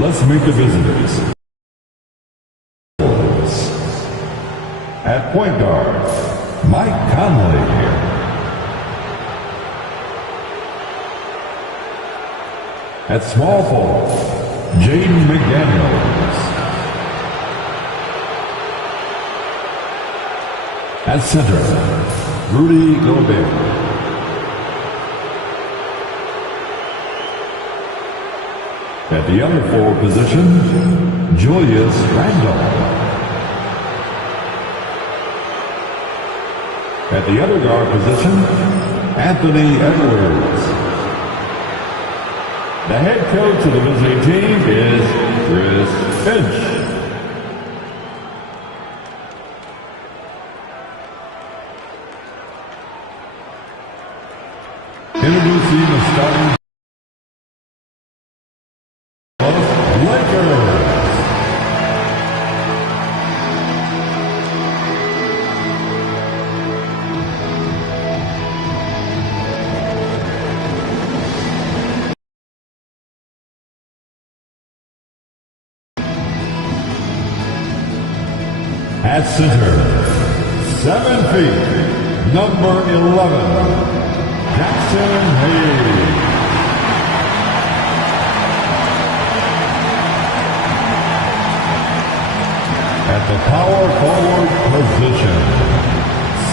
Let's meet the visitors. At point guard, Mike Conley. At small forward, Jaden McDaniels. At center, Rudy Gobert. At the other forward position, Julius Randle. At the other guard position, Anthony Edwards. The head coach of the visiting team is Chris Finch. Introducing the starting Lakers. At center, 7 feet, number 11. Jackson Hayes. At the power forward position,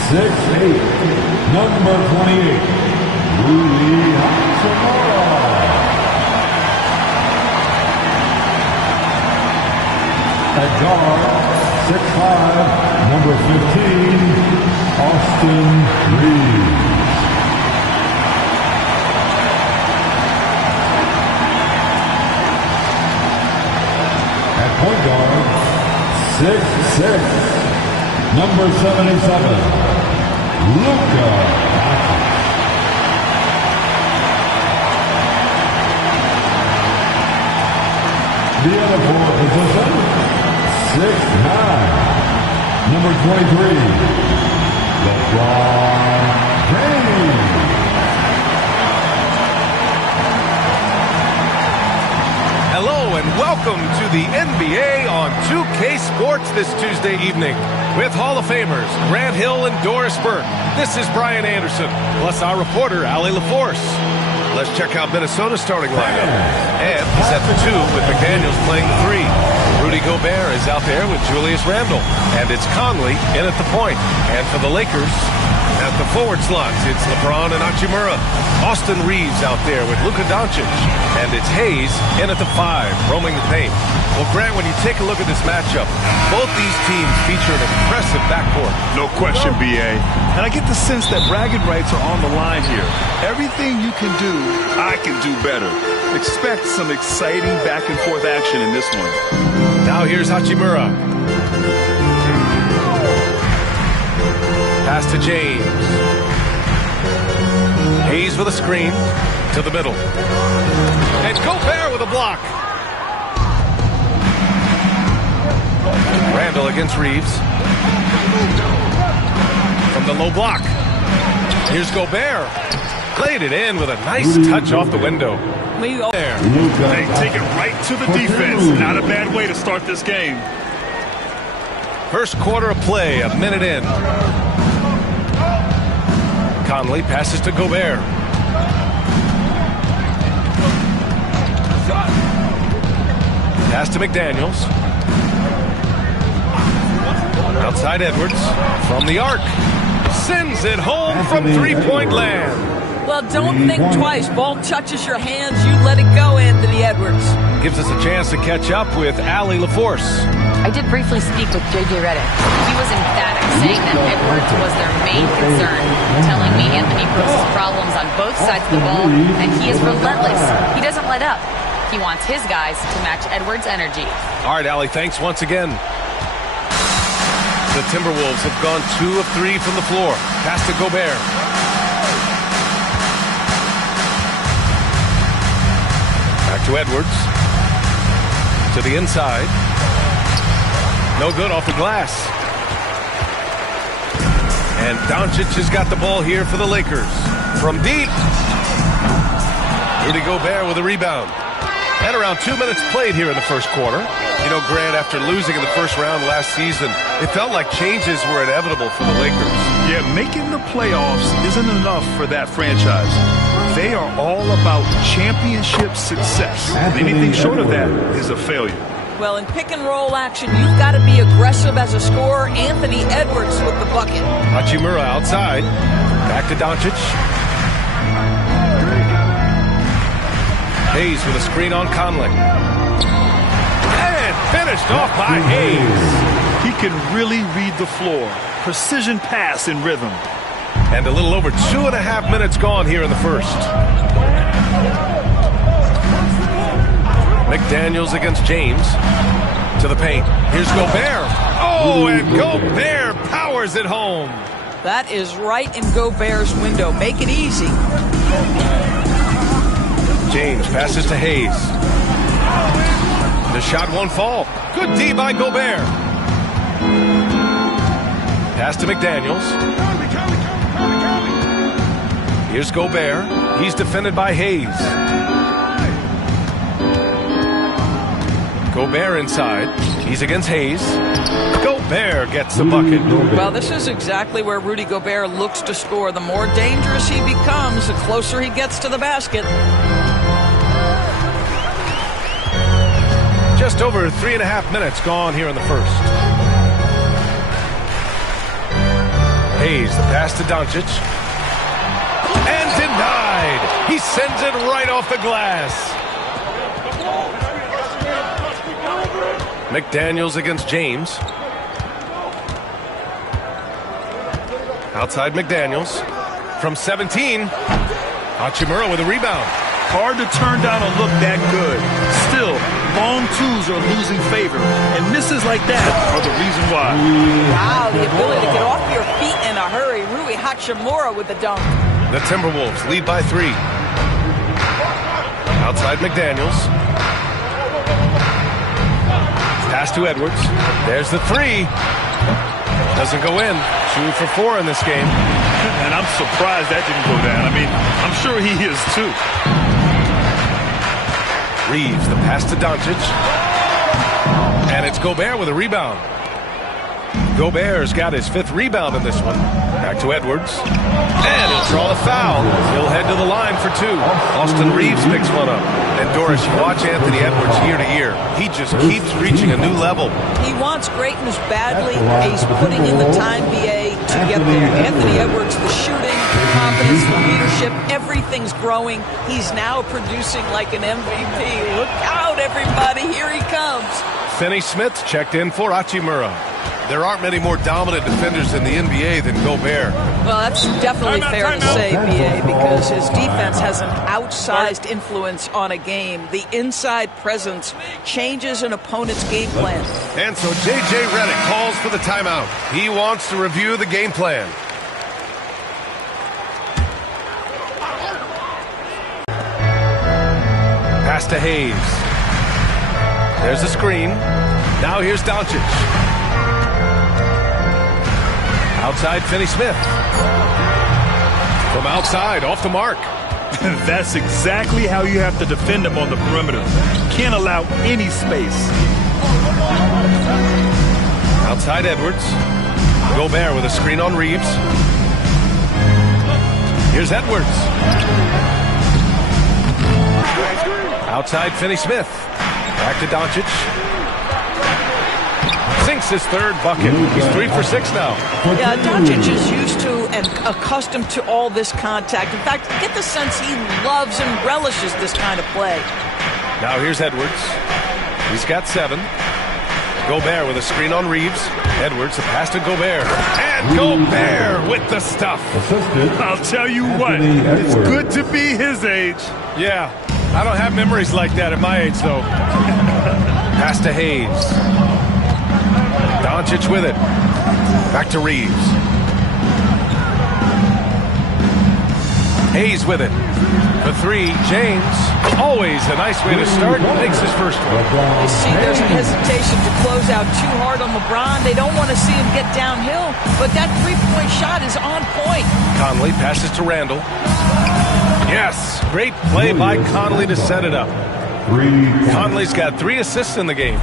6'8", number 28, Rudy Hachimura. At guard, 6'5", number 15, Austin Reeves. Point guard, 6'6", number 77, Luka Doncic. The other forward position, 6'9", number 23, LeBron James. Hello and welcome to the NBA on 2K Sports this Tuesday evening with Hall of Famers Grant Hill and Doris Burke. This is Brian Anderson, plus our reporter, Allie LaForce. Let's check out Minnesota's starting lineup. And he's at the 2 with McDaniels playing the 3. Rudy Gobert is out there with Julius Randle. And it's Conley in at the point. And for the Lakers, at the forward slots, it's LeBron and Hachimura. Austin Reeves out there with Luka Doncic. And it's Hayes in at the 5, roaming the paint. Well, Grant, when you take a look at this matchup, both these teams feature an impressive backcourt. No question, B.A. And I get the sense that bragging rights are on the line here. Everything you can do, I can do better. Expect some exciting back-and-forth action in this one. Now here's Hachimura. Pass to James. Hayes with a screen to the middle. And Gobert with a block. Randle against Reeves. From the low block. Here's Gobert. Played it in with a nice touch off the window. There. They take it right to the defense. Not a bad way to start this game. First quarter of play, a minute in. Conley passes to Gobert. Pass to McDaniels. Outside Edwards. From the arc. Sends it home from three-point land. Well, don't think twice. Ball touches your hands, you let it go, Anthony Edwards. Gives us a chance to catch up with Allie LaForce. I did briefly speak with J.J. Redick. He was emphatic, saying that Edwards was their main concern, telling me Anthony poses problems on both sides of the ball, and he is relentless. He doesn't let up. He wants his guys to match Edwards' energy. All right, Allie, thanks once again. The Timberwolves have gone 2 of 3 from the floor. Pass to Gobert. Back to Edwards. To the inside. No good off the glass. And Doncic has got the ball here for the Lakers. From deep. Rudy Gobert with a rebound. And around 2 minutes played here in the first quarter. You know, Grant, after losing in the first round last season, it felt like changes were inevitable for the Lakers. Yeah, making the playoffs isn't enough for that franchise. They are all about championship success. Anything short of that is a failure. Well, in pick and roll action, you've got to be aggressive as a scorer. Anthony Edwards with the bucket. Hachimura outside. Back to Doncic. Hayes with a screen on Conley. And finished off by Hayes. He can really read the floor. Precision pass in rhythm. And a little over 2.5 minutes gone here in the first. McDaniels against James. To the paint. Here's Gobert. Oh, and Gobert powers it home. That is right in Gobert's window. Make it easy. James passes to Hayes. The shot won't fall. Good D by Gobert. Pass to McDaniels. Here's Gobert. He's defended by Hayes. Gobert inside. He's against Hayes. Gobert gets the bucket. Well, this is exactly where Rudy Gobert looks to score. The more dangerous he becomes, the closer he gets to the basket. Just over 3.5 minutes gone here in the first. Hayes, the pass to Doncic. And denied. He sends it right off the glass. McDaniels against James. Outside McDaniels. From 17. Hachimura with a rebound. Hard to turn down a look that good. Still, long twos are losing favor, and misses like that are the reason why. Wow, the ability to get off your feet in a hurry. Rui Hachimura with the dunk. The Timberwolves lead by 3. Outside McDaniels. Pass to Edwards. There's the 3. Doesn't go in. 2 for 4 in this game. And I'm surprised that didn't go down. I mean, I'm sure he is too. Reeves, the pass to Doncic. And it's Gobert with a rebound. Gobert's got his 5th rebound in this one. Back to Edwards. And he'll draw the foul. He'll head to the line for 2. Austin Reeves picks one up. And Doris, you watch Anthony Edwards year to year. He just keeps reaching a new level. He wants greatness badly. He's putting in the time, BA, to get there. Anthony Edwards, the shooting, the confidence, the leadership, everything's growing. He's now producing like an MVP. Look out, everybody. Here he comes. Finney Smith checked in for Hachimura. There aren't many more dominant defenders in the NBA than Gobert. Well, that's definitely fair to say, BA, because his defense has an outsized influence on a game. The inside presence changes an opponent's game plan. And so J.J. Redick calls for the timeout. He wants to review the game plan. Pass to Hayes. There's a screen. Now here's Doncic. Outside, Finney Smith. From outside, off the mark. That's exactly how you have to defend him on the perimeter. Can't allow any space. Outside, Edwards. Gobert with a screen on Reeves. Here's Edwards. Outside, Finney Smith. Back to Doncic. Sinks his 3rd bucket. He's 3 for 6 now. Yeah, Doncic is used to and accustomed to all this contact. In fact, get the sense he loves and relishes this kind of play. Now here's Edwards. He's got 7. Gobert with a screen on Reeves. Edwards, the pass to Gobert. And Gobert with the stuff. I'll tell you what, it's good to be his age. Yeah, I don't have memories like that at my age, though. Pass to Hayes. Doncic with it. Back to Reeves. Hayes with it. For 3, James. Always a nice way to start. Makes his first one. You see, there's a hesitation to close out too hard on LeBron. They don't want to see him get downhill, but that 3-point shot is on point. Conley passes to Randall. Yes, great play by Conley to set it up. Conley's got 3 assists in the game.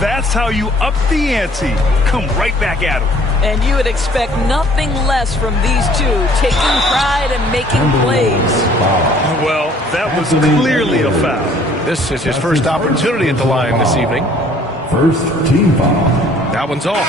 That's how you up the ante. Come right back at him. And you would expect nothing less from these two, taking pride and making plays. Well, that was clearly a foul. This is his first opportunity at the line this evening. First team foul. That one's off.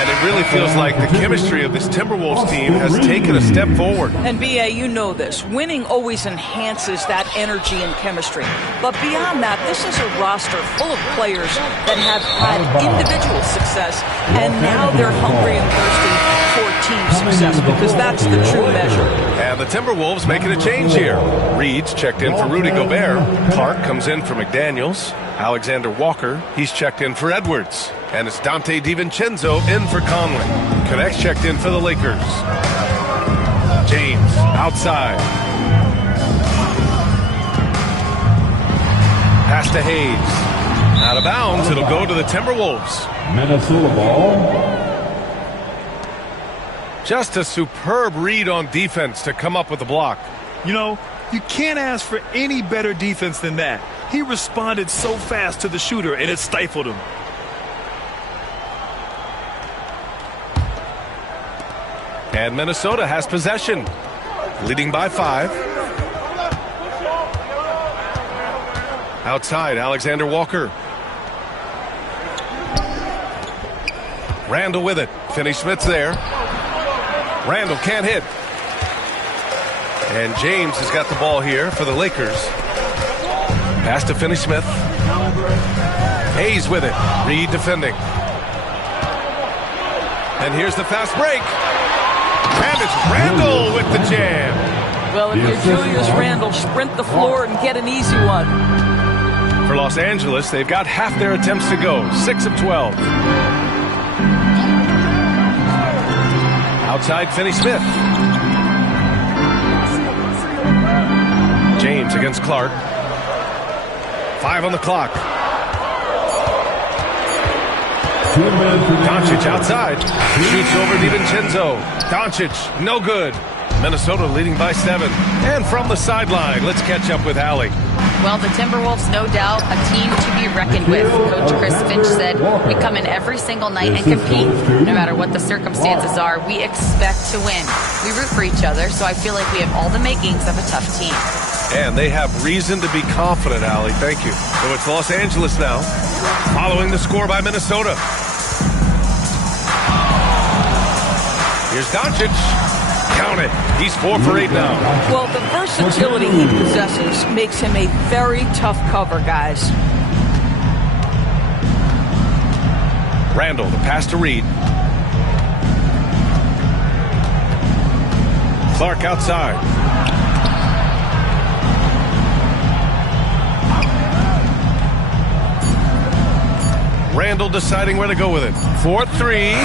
And it really feels like the chemistry of this Timberwolves team has taken a step forward. And B.A., you know this. Winning always enhances that energy and chemistry. But beyond that, this is a roster full of players that have had individual success, and now they're hungry and thirsty for team success, because that's the true measure. And the Timberwolves making a change here. Reed's checked in for Rudy Gobert. Clark comes in for McDaniels. Alexander Walker, he's checked in for Edwards. And it's Dante DiVincenzo in for Conley. Connects checked in for the Lakers. James outside. Pass to Hayes. Out of bounds, it'll go to the Timberwolves. Minnesota ball. Just a superb read on defense to come up with the block. You know, you can't ask for any better defense than that. He responded so fast to the shooter, and it stifled him. And Minnesota has possession, leading by 5. Outside, Alexander Walker. Randall with it. Finney-Smith's there. Randall can't hit. And James has got the ball here for the Lakers. Pass to Finney-Smith. Hayes with it. Reed defending. And here's the fast break. And it's Randall with the jam. Well, if you're Julius Randle, sprint the floor and get an easy one. For Los Angeles, they've got half their attempts to go. 6 of 12. Outside, Finney-Smith. James against Clark. 5 on the clock. Doncic outside. Shoots over DiVincenzo. Doncic, no good. Minnesota leading by 7. And from the sideline, let's catch up with Allie. Well, the Timberwolves, no doubt, a team to be reckoned with. Coach Chris Finch said, we come in every single night and compete. No matter what the circumstances are, we expect to win. We root for each other, so I feel like we have all the makings of a tough team. And they have reason to be confident, Allie. Thank you. So it's Los Angeles now, following the score by Minnesota. Here's Doncic. Count it. He's 4 for 8 now. Well, the versatility he possesses makes him a very tough cover, guys. Randall, the pass to Reed. Clark outside. Randall deciding where to go with it. 4-3.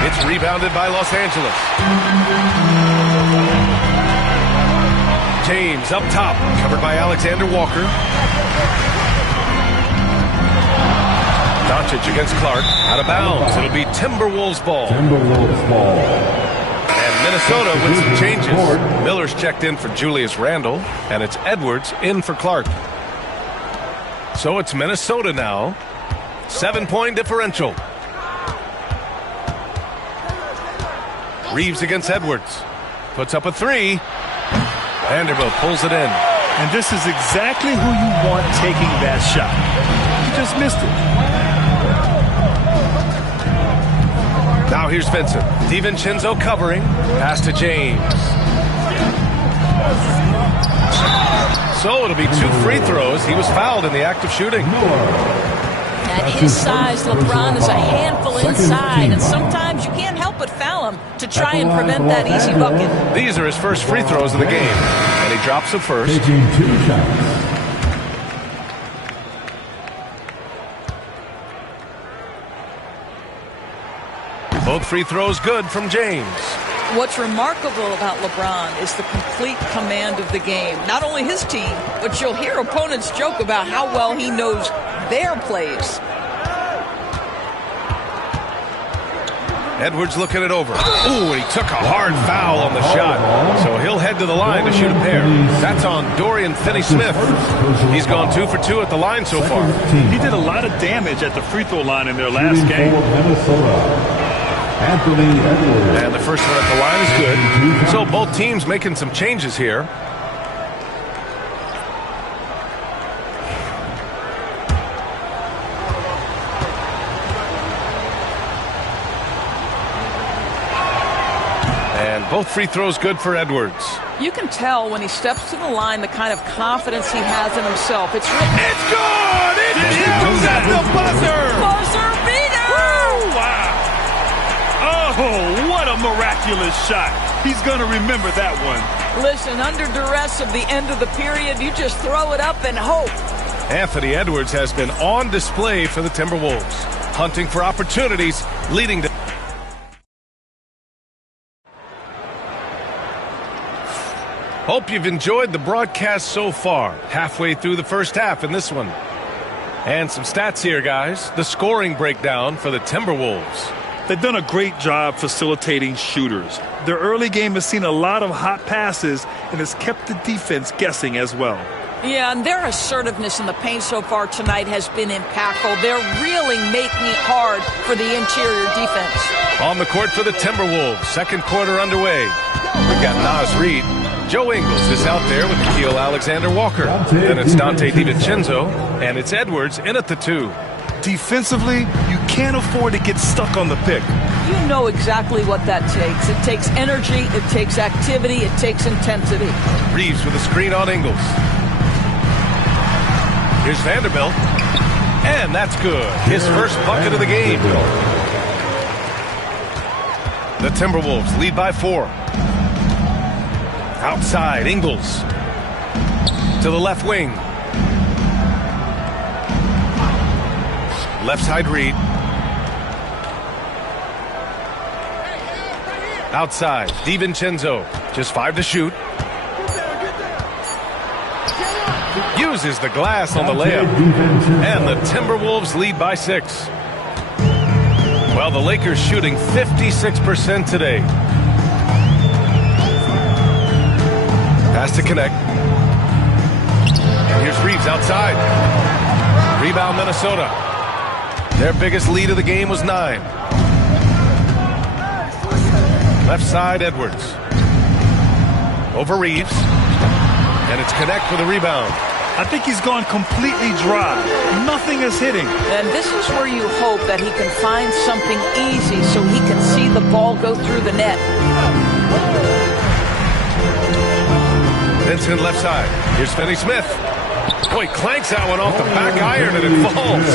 It's rebounded by Los Angeles. James up top, covered by Alexander Walker. Doncic against Clark, out of bounds. It'll be Timberwolves ball. Timberwolves ball. And Minnesota with some changes. Miller's checked in for Julius Randle, and it's Edwards in for Clark. So it's Minnesota now. 7-point differential. Reeves against Edwards. Puts up a 3. Vanderbilt pulls it in. And this is exactly who you want taking that shot. You just missed it. Now here's Vincent. DiVincenzo covering. Pass to James. So it'll be 2 free throws. He was fouled in the act of shooting. At his size, LeBron is a handful inside, and sometimes you can't help but foul him to try and prevent that easy bucket. These are his first free throws of the game, and he drops the first. Taking 2 shots. Both free throws good from James. What's remarkable about LeBron is the complete command of the game. Not only his team, but you'll hear opponents joke about how well he knows their plays. Edwards looking it over. Ooh, and he took a hard foul on the shot. So he'll head to the line to shoot a pair. That's on Dorian Finney-Smith. He's gone 2 for 2 at the line so far. He did a lot of damage at the free throw line in their last game. And the first one at the line is good. So both teams making some changes here. And both free throws good for Edwards. You can tell when he steps to the line the kind of confidence he has in himself. It's written. It's good! It comes at the buzzer! Buzzer beater! Woo! Wow! Oh, what a miraculous shot. He's going to remember that one. Listen, under duress of the end of the period, you just throw it up and hope. Anthony Edwards has been on display for the Timberwolves, hunting for opportunities, leading to... Hope you've enjoyed the broadcast so far. Halfway through the first half in this one. And some stats here, guys. The scoring breakdown for the Timberwolves. They've done a great job facilitating shooters. Their early game has seen a lot of hot passes and has kept the defense guessing as well. Yeah, and their assertiveness in the paint so far tonight has been impactful. They're really making it hard for the interior defense. On the court for the Timberwolves. Second quarter underway. We've got Naz Reid. Joe Ingles is out there with Nikhil Alexander-Walker. Then it's Dante DiVincenzo, and it's Edwards in at the 2. Defensively, you can't afford to get stuck on the pick. You know exactly what that takes. It takes energy, it takes activity, it takes intensity. Reeves with a screen on Ingles. Here's Vanderbilt, and that's good. His first bucket of the game. The Timberwolves lead by 4. Outside, Ingles. To the left wing. Left side, Reid. Outside, DiVincenzo. Just 5 to shoot. Uses the glass on the layup. And the Timberwolves lead by 6. Well, the Lakers shooting 56% today. Has to connect. And here's Reeves outside. Rebound Minnesota. Their biggest lead of the game was 9. Left side Edwards. Over Reeves. And it's connect with a rebound. I think he's gone completely dry. Nothing is hitting. And this is where you hope that he can find something easy so he can see the ball go through the net. Vincent left side. Here's Finney-Smith. Oh, he clanks that one off the back iron and it falls.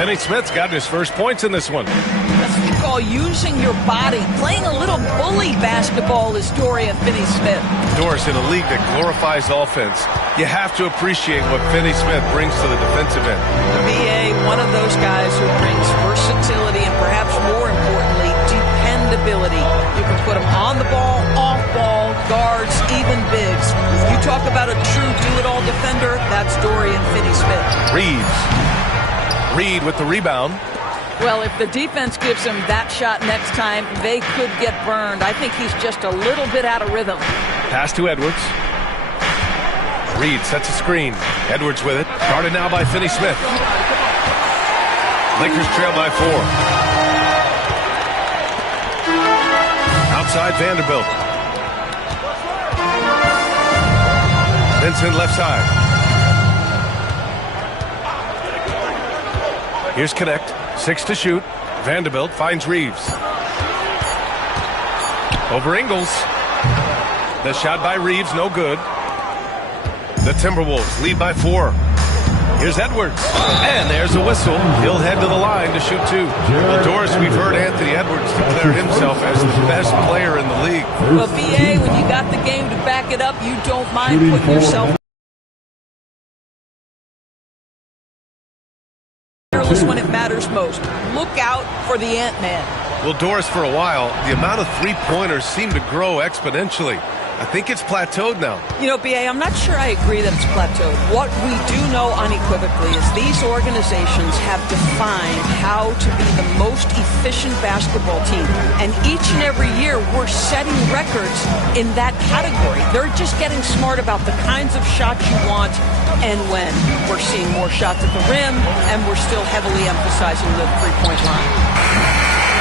Finney-Smith's gotten his first points in this one. That's what you call using your body. Playing a little bully basketball is Dorian Finney-Smith. Doris, in a league that glorifies offense, you have to appreciate what Finney-Smith brings to the defensive end. BA, one of those guys who brings versatility and perhaps more importantly, dependability. You can put him on the ball, off ball, guards, even bigs. You talk about a true do-it-all defender, that's Dorian Finney-Smith. Reeves. Reid with the rebound. Well, if the defense gives him that shot next time, they could get burned. I think he's just a little bit out of rhythm. Pass to Edwards. Reid sets a screen. Edwards with it. Guarded now by Finney-Smith. Lakers trail by 4. Outside Vanderbilt. Vincent left side. Here's Connect. 6 to shoot. Vanderbilt finds Reeves. Over Ingles. The shot by Reeves, no good. The Timberwolves lead by 4. Here's Edwards. And there's a whistle. He'll head to the line to shoot 2. Well, Doris, we've heard Anthony Edwards declare himself as the best player in the league. Well, BA, when you got the game to back it up, you don't mind putting yourself when it matters most. Look out for the Ant-Man. Well, Doris, for a while, the amount of three-pointers seemed to grow exponentially. I think it's plateaued now. You know, B.A., I'm not sure I agree that it's plateaued. What we do know unequivocally is these organizations have defined how to be the most efficient basketball team. And each and every year, we're setting records in that category. They're just getting smart about the kinds of shots you want and when. We're seeing more shots at the rim, and we're still heavily emphasizing the three-point line.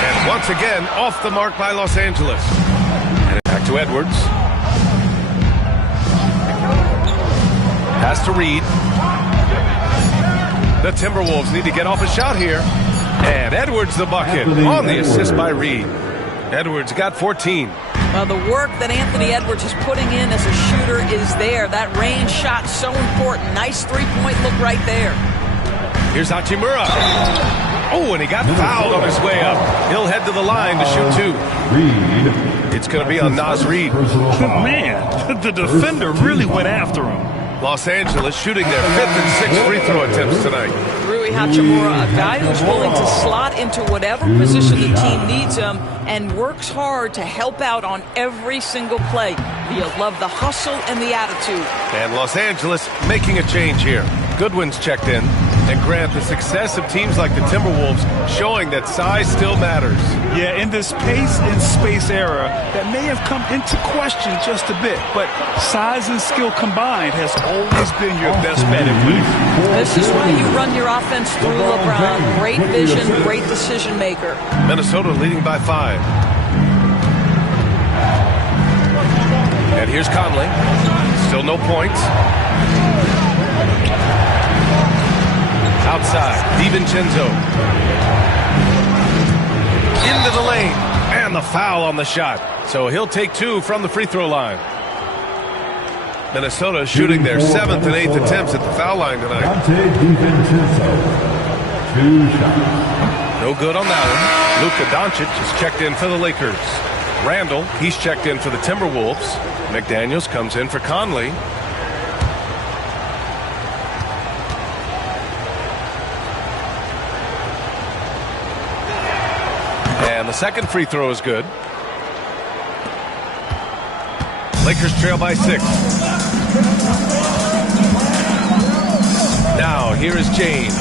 And once again, off the mark by Los Angeles. And back to Edwards. Pass to Reed. The Timberwolves need to get off a shot here. And Edwards the bucket on the assist by Reed. Edwards got 14. Well, the work that Anthony Edwards is putting in as a shooter is there. That range shot so important. Nice three-point look right there. Here's Hachimura. Oh, and he got fouled on his way up. He'll head to the line to shoot two. It's going to be on Naz Reid. Man, the defender really went after him. Los Angeles shooting their 5th and 6th free throw attempts tonight. Rui Hachimura, a guy who's willing to slot into whatever position the team needs him and works hard to help out on every single play. You love the hustle and the attitude. And Los Angeles making a change here. Goodwin's checked in. And Grant, the success of teams like the Timberwolves showing that size still matters. Yeah, in this pace and space era, that may have come into question just a bit, but size and skill combined has always been your best bet in winning. This is why you run your offense through LeBron. Great vision, great decision maker. Minnesota leading by 5. And here's Conley. Still no points. Outside, DiVincenzo. Into the lane. And the foul on the shot. So he'll take 2 from the free throw line. Minnesota shooting their 7th and 8th attempts at the foul line tonight. 2 shots. No good on that one. Luka Doncic is checked in for the Lakers. Randall, he's checked in for the Timberwolves. McDaniels comes in for Conley. And the second free throw is good. Lakers trail by 6. Now, here is James.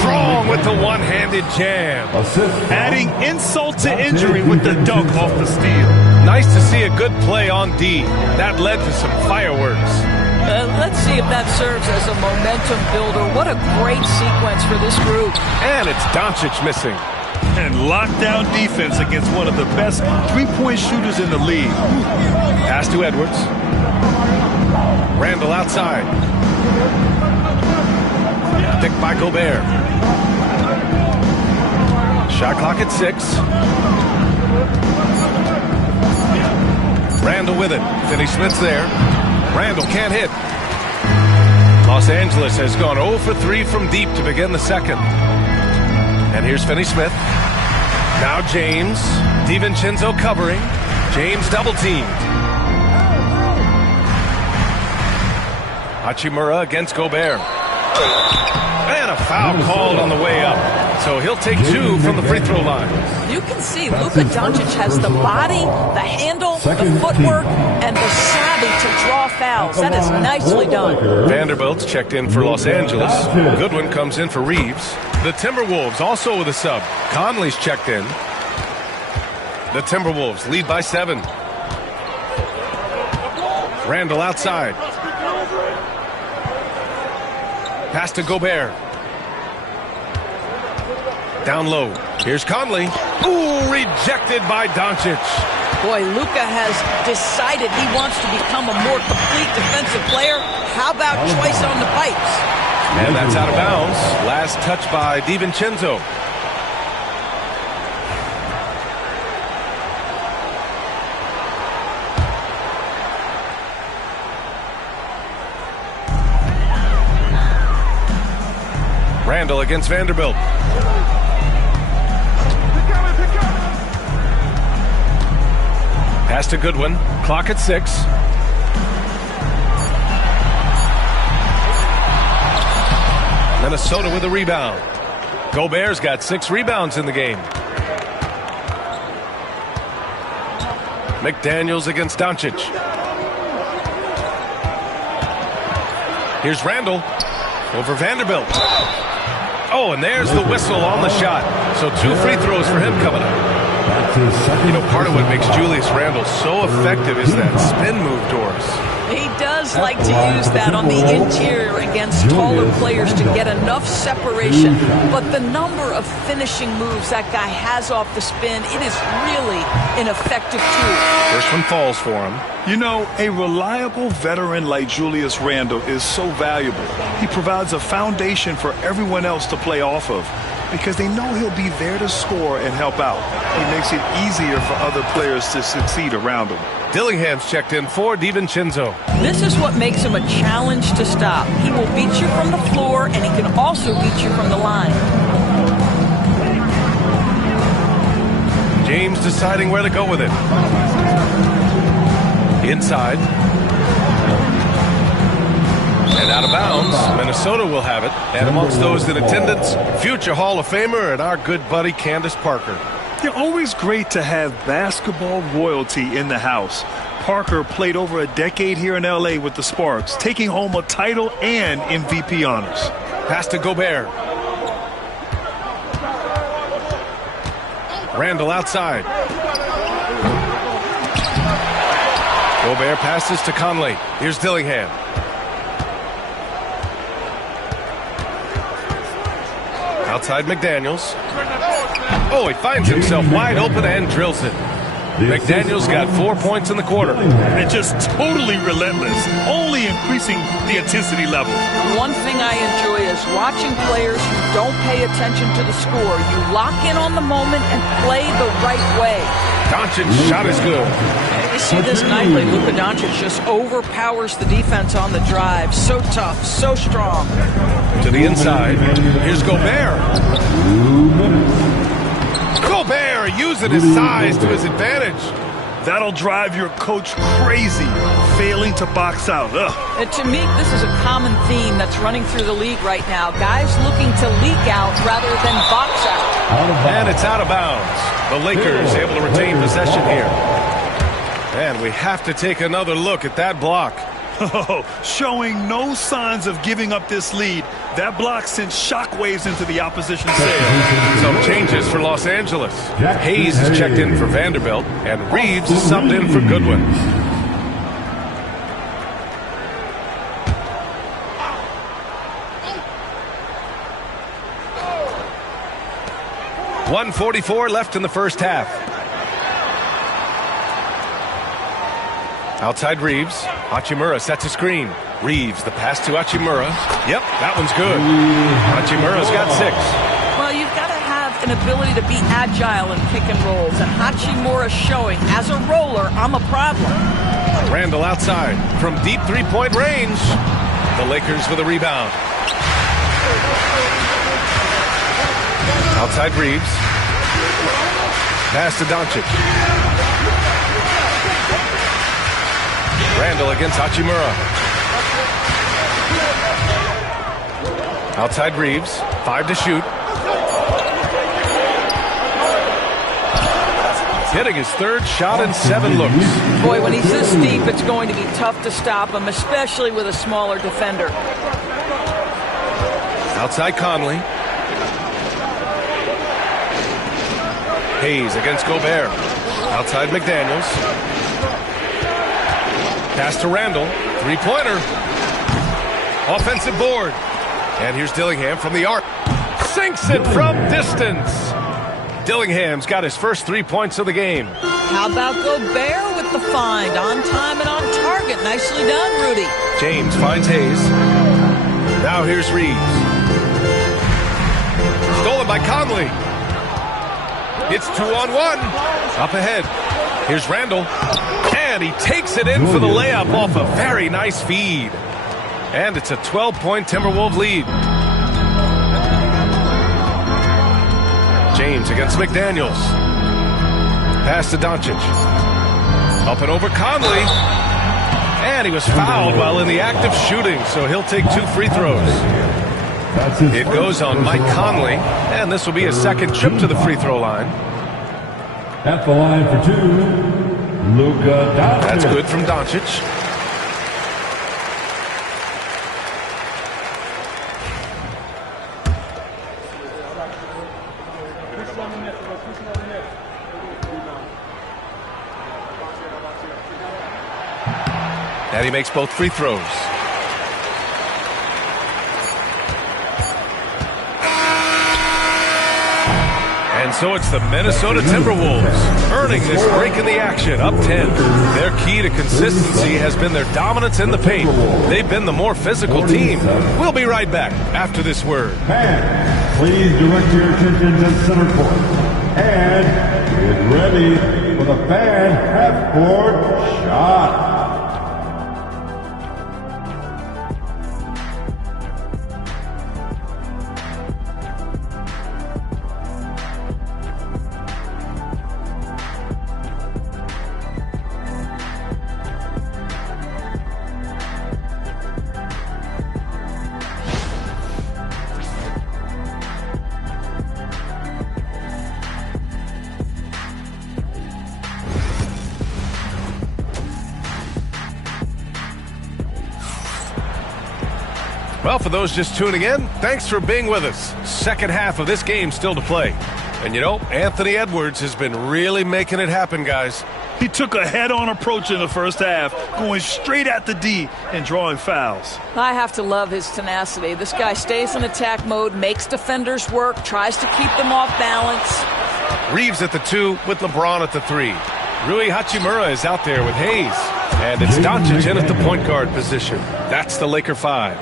Strong with the one-handed jam. Adding insult to injury with the dunk off the steal. Nice to see a good play on D. That led to some fireworks. Let's see if that serves as a momentum builder. What a great sequence for this group. And it's Doncic missing. And lockdown defense against one of the best three-point shooters in the league. Pass to Edwards. Randall outside. Thick by Gobert. Shot clock at 6. Randall with it. Finney-Smith's there. Randall can't hit. Los Angeles has gone 0 for 3 from deep to begin the second. And here's Finney-Smith. Now James. DiVincenzo covering. James double-teamed. Hachimura against Gobert. And a foul called on the way up. So he'll take 2 from the free throw line. You can see Luka Doncic has the body, the handle, the footwork, and the savvy to draw fouls. That is nicely done. Vanderbilt's checked in for Los Angeles. Goodwin comes in for Reeves. The Timberwolves also with a sub. Conley's checked in. The Timberwolves lead by 7. Randall outside. Pass to Gobert. Down low. Here's Conley. Ooh, rejected by Doncic. Boy, Luka has decided he wants to become a more complete defensive player. How about choice on the pipes? And that's out of bounds. Last touch by DiVincenzo. Randall against Vanderbilt. Pass to Goodwin. Clock at 6. Minnesota with a rebound. Gobert's got 6 rebounds in the game. McDaniels against Doncic. Here's Randall over Vanderbilt. Oh, and there's the whistle on the shot. So 2 free throws for him coming up. You know, part of what makes Julius Randle so effective is that spin move, Doris. He does like to use that on the interior against taller players to get enough separation. But the number of finishing moves that guy has off the spin, it is really an effective tool. First one falls for him. You know, a reliable veteran like Julius Randle is so valuable. He provides a foundation for everyone else to play off of because they know he'll be there to score and help out. He makes it easier for other players to succeed around him. Dillingham's checked in for DiVincenzo. This is what makes him a challenge to stop. He will beat you from the floor, and he can also beat you from the line. James deciding where to go with it. Inside. And out of bounds. Minnesota will have it. And amongst those in attendance, future Hall of Famer and our good buddy Candace Parker. They're always great to have basketball royalty in the house. Parker played over a decade here in L.A. with the Sparks, taking home a title and MVP honors. Pass to Gobert. Randall outside. Gobert passes to Conley. Here's Dillingham. Outside McDaniels. Oh, he finds himself wide open and drills it. McDaniels got 4 points in the quarter. And just totally relentless, only increasing the intensity level. One thing I enjoy is watching players who don't pay attention to the score. You lock in on the moment and play the right way. Doncic's shot is good. You see this nightly. Luka Doncic just overpowers the defense on the drive. So tough, so strong. To the inside. Here's Gobert. Gobert using his size to his advantage. That'll drive your coach crazy, failing to box out. And to me, this is a common theme that's running through the league right now. Guys looking to leak out rather than box out. And it's out of bounds. The Lakers able to retain possession here. And we have to take another look at that block. Oh, showing no signs of giving up this lead. That block sent shockwaves into the opposition's sail. Some changes for Los Angeles. Hayes is checked in for Vanderbilt, and Reeves is subbed in for Goodwin. .144 left in the first half. Outside Reeves. Hachimura sets a screen. Reeves, the pass to Hachimura. Yep, that one's good. Hachimura's got 6. Well, you've got to have an ability to be agile in pick and rolls, and Hachimura showing, as a roller, I'm a problem. Randall outside from deep three-point range. The Lakers with a rebound. Outside Reeves. Pass to Doncic. Randall against Hachimura. Outside Reeves. 5 to shoot. Hitting his third shot in 7 looks. Boy, when he's this deep, it's going to be tough to stop him, especially with a smaller defender. Outside Conley. Hayes against Gobert. Outside McDaniels. Pass to Randall. 3-pointer. Offensive board. And here's Dillingham from the arc. Sinks it from distance. Dillingham's got his first 3 points of the game. How about Gobert with the find? On time and on target. Nicely done, Rudy. James finds Hayes. Now here's Reeves. Stolen by Conley. It's 2-on-1. Up ahead. Here's Randall. And he takes it in for the layup off a very nice feed. And it's a 12-point Timberwolves lead. James against McDaniels. Pass to Doncic. Up and over Conley. And he was fouled while in the act of shooting, so he'll take 2 free throws. It goes on Mike Conley, and this will be his second trip to the free throw line. At the line for 2, Luka Doncic. That's good from Doncic. And he makes both free throws. And so it's the Minnesota Timberwolves earning this break in the action, up 10. Their key to consistency has been their dominance in the paint. They've been the more physical team. We'll be right back after this word. Fans, please direct your attention to center court. And get ready for the fan half-court shot. Well, for those just tuning in, thanks for being with us. Second half of this game still to play. And you know, Anthony Edwards has been really making it happen, guys. He took a head-on approach in the first half, going straight at the D and drawing fouls. I have to love his tenacity. This guy stays in attack mode, makes defenders work, tries to keep them off balance. Reeves at the 2 with LeBron at the 3. Rui Hachimura is out there with Hayes. And it's Doncic in at the point guard position. That's the Laker 5.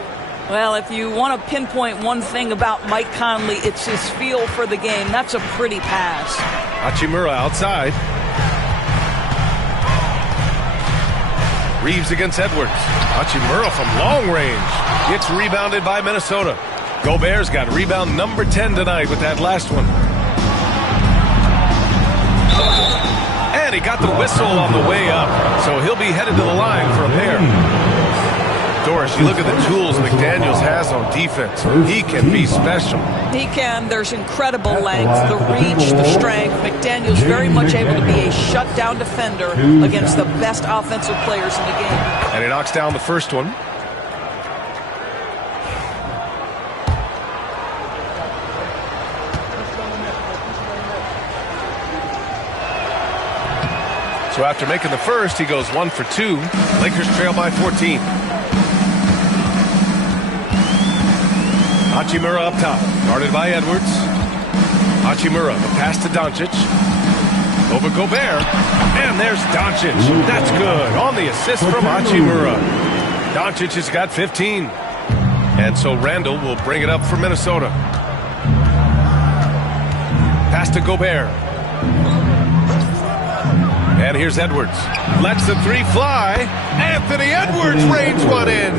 Well, if you want to pinpoint one thing about Mike Conley, it's his feel for the game. That's a pretty pass. Hachimura outside. Reeves against Edwards. Hachimura from long range. It's rebounded by Minnesota. Gobert's got rebound number 10 tonight with that last one. And he got the whistle on the way up, so he'll be headed to the line for a pair. Doris, you look at the tools McDaniels has on defense. He can be special. He can. There's incredible length, the reach, the strength. McDaniels very much able to be a shutdown defender against the best offensive players in the game. And he knocks down the first one. So after making the first, he goes 1 for 2. Lakers trail by 14. Hachimura up top, guarded by Edwards. Hachimura, the pass to Doncic. Over Gobert, and there's Doncic. That's good, on the assist from Hachimura. Doncic has got 15. And so Randall will bring it up for Minnesota. Pass to Gobert. And here's Edwards. Lets the 3 fly. Anthony Edwards rains one in.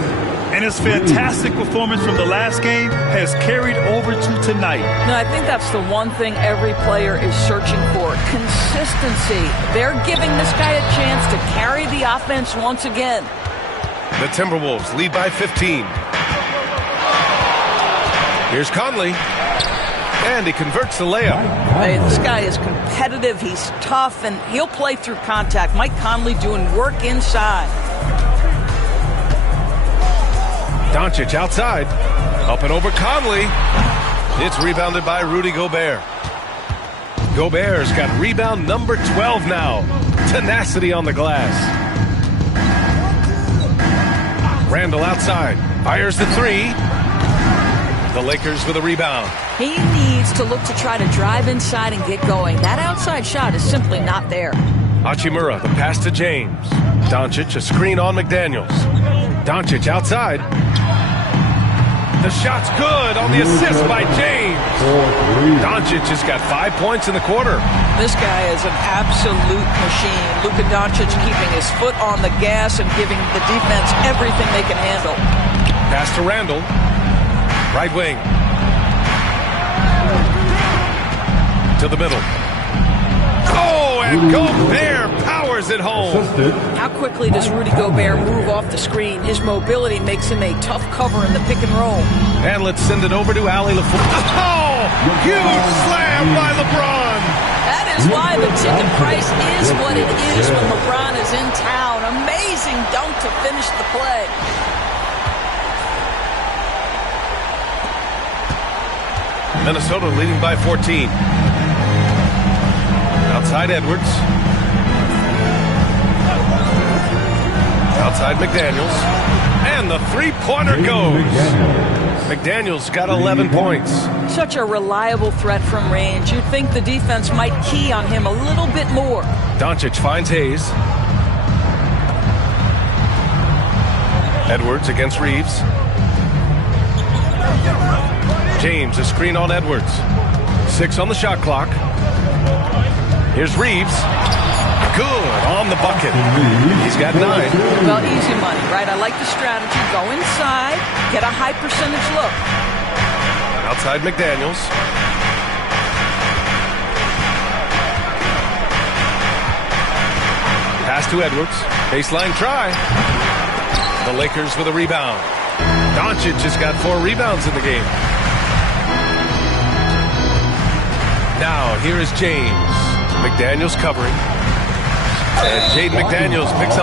And his fantastic performance from the last game has carried over to tonight. No, I think that's the one thing every player is searching for. Consistency. They're giving this guy a chance to carry the offense once again. The Timberwolves lead by 15. Here's Conley. And he converts the layup. Hey, this guy is competitive. He's tough, and he'll play through contact. Mike Conley doing work inside. Doncic outside. Up and over Conley. It's rebounded by Rudy Gobert. Gobert's got rebound number 12 now. Tenacity on the glass. Randall outside. Fires the 3. The Lakers with a rebound. He needs to look to try to drive inside and get going. That outside shot is simply not there. Hachimura, the pass to James. Doncic, a screen on McDaniels. Doncic outside. The shot's good on the assist by James. Doncic has got 5 points in the quarter. This guy is an absolute machine. Luka Doncic keeping his foot on the gas and giving the defense everything they can handle. Pass to Randall. Right wing. To the middle. Oh, and Gobert powers it home. How quickly does Rudy Gobert move off the screen? His mobility makes him a tough cover in the pick and roll. And let's send it over to Ali LaFleur. Oh, huge slam by LeBron. That is why the ticket price is what it is when LeBron is in town. Amazing dunk to finish the play. Minnesota leading by 14. Outside Edwards. Outside McDaniels. And the three-pointer goes. McDaniels got 11 points. Such a reliable threat from range. You'd think the defense might key on him a little bit more. Doncic finds Hayes. Edwards against Reeves. James, a screen on Edwards. 6 on the shot clock. Here's Reeves. Good on the bucket. He's got 9. Well, easy money, right? I like the strategy. Go inside, get a high percentage look. Outside McDaniels. Pass to Edwards. Baseline try. The Lakers with a rebound. Doncic has got 4 rebounds in the game. Now, here is James. McDaniels covering. And Jaden McDaniels picks up